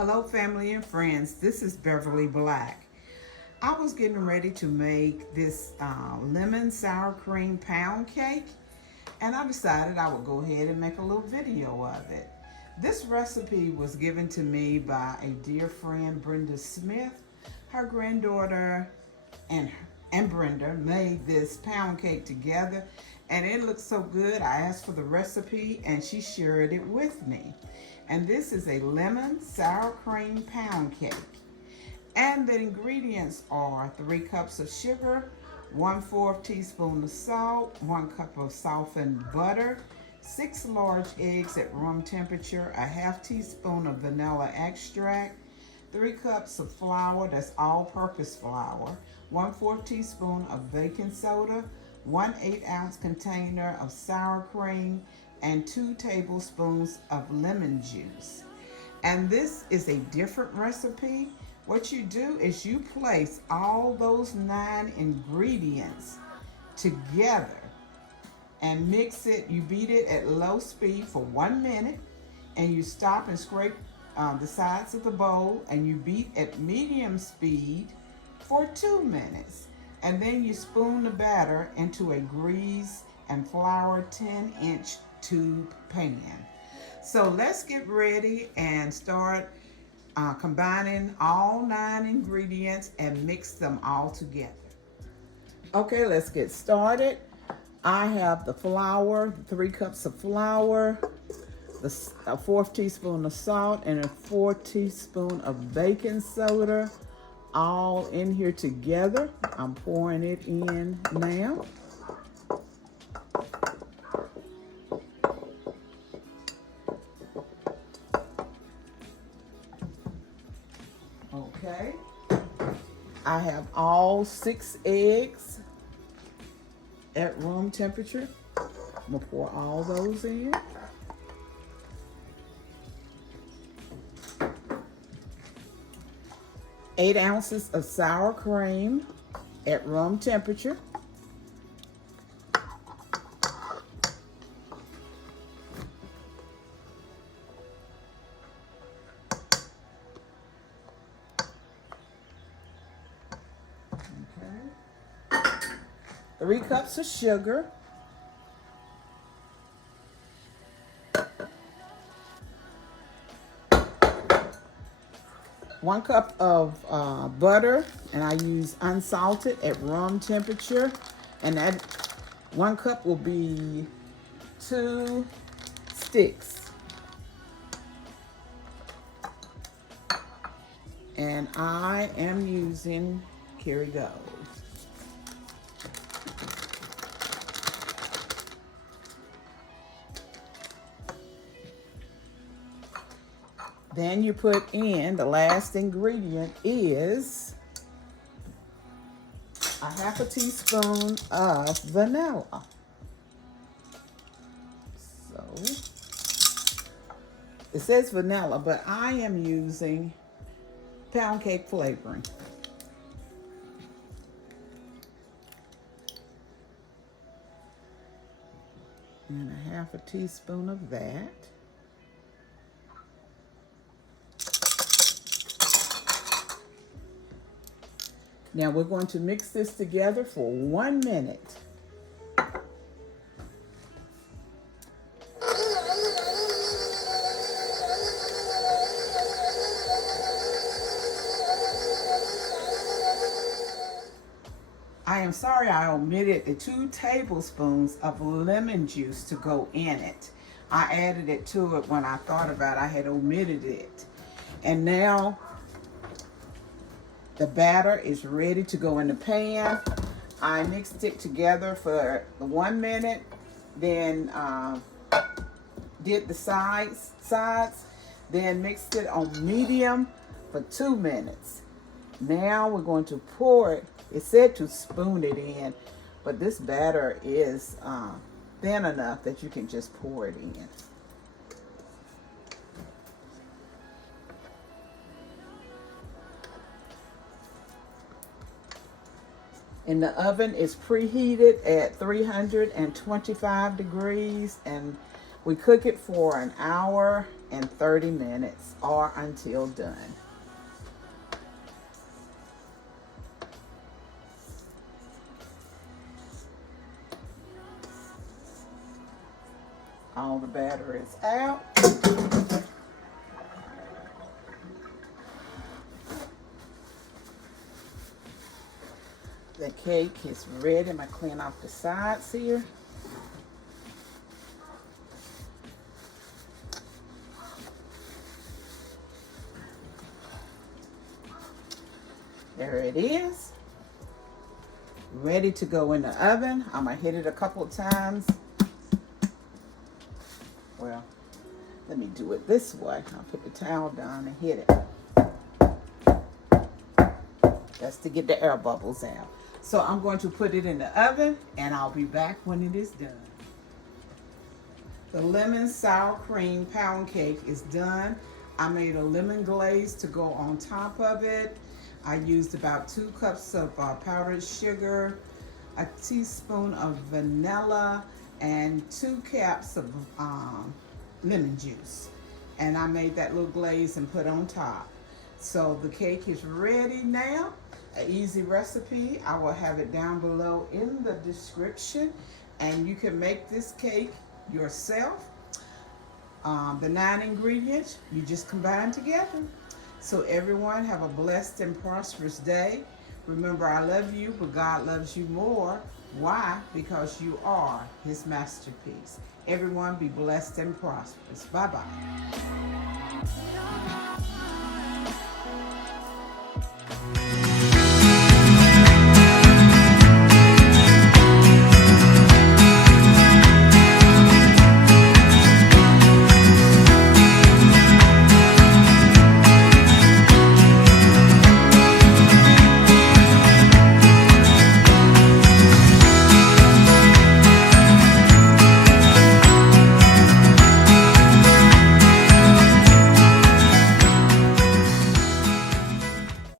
Hello family and friends, this is Beverly Black. I was getting ready to make this lemon sour cream pound cake, and I decided I would go ahead and make a little video of it. This recipe was given to me by a dear friend, Brenda Smith. Her granddaughter and Brenda made this pound cake together, and it looked so good. I asked for the recipe and she shared it with me. And this is a lemon sour cream pound cake. And the ingredients are 3 cups of sugar, 1/4 teaspoon of salt, 1 cup of softened butter, 6 large eggs at room temperature, a 1/2 teaspoon of vanilla extract, 3 cups of flour, that's all-purpose flour, 1/4 teaspoon of baking soda, 1 8-ounce container of sour cream, and 2 tablespoons of lemon juice. And this is a different recipe. What you do is you place all those 9 ingredients together and mix it. You beat it at low speed for 1 minute, and you stop and scrape the sides of the bowl, and you beat at medium speed for 2 minutes. And then you spoon the batter into a grease and flour 10-inch tube pan. So let's get ready and start combining all 9 ingredients and mix them all together. Okay, let's get started. I have the flour, 3 cups of flour, a 1/4 teaspoon of salt, and a 1/4 teaspoon of baking soda, all in here together. I'm pouring it in now. Okay, I have all 6 eggs at room temperature. I'm gonna pour all those in. Eight ounces of sour cream at room temperature. Okay. 3 cups of sugar. 1 cup of butter, and I use unsalted at room temperature, and that 1 cup will be 2 sticks. And I am using Kerrygold. Then you put in, the last ingredient is a 1/2 teaspoon of vanilla. So, it says vanilla, but I am using pound cake flavoring. And a 1/2 teaspoon of that. Now we're going to mix this together for 1 minute. I am sorry I omitted the 2 tablespoons of lemon juice to go in it. I added it to it when I thought about it. I had omitted it. And now the batter is ready to go in the pan. I mixed it together for 1 minute, then did the sides, then mixed it on medium for 2 minutes. Now we're going to pour it. It said to spoon it in, but this batter is thin enough that you can just pour it in. And the oven is preheated at 325 degrees, and we cook it for an hour in 30 minutes or until done. All the batter is out. The cake is ready. I'm going to clean off the sides here. There it is. Ready to go in the oven. I'm going to hit it a couple of times. Well, let me do it this way. I'll put the towel down and hit it. That's to get the air bubbles out. So I'm going to put it in the oven and I'll be back when it is done. The lemon sour cream pound cake is done. I made a lemon glaze to go on top of it. I used about 2 cups of powdered sugar, a teaspoon of vanilla, and 2 caps of lemon juice. And I made that little glaze and put on top. So the cake is ready now. An easy recipe. I will have it down below in the description. And you can make this cake yourself. The 9 ingredients, you just combine together. So everyone have a blessed and prosperous day. Remember, I love you, but God loves you more. Why? Because you are his masterpiece. Everyone be blessed and prosperous. Bye-bye.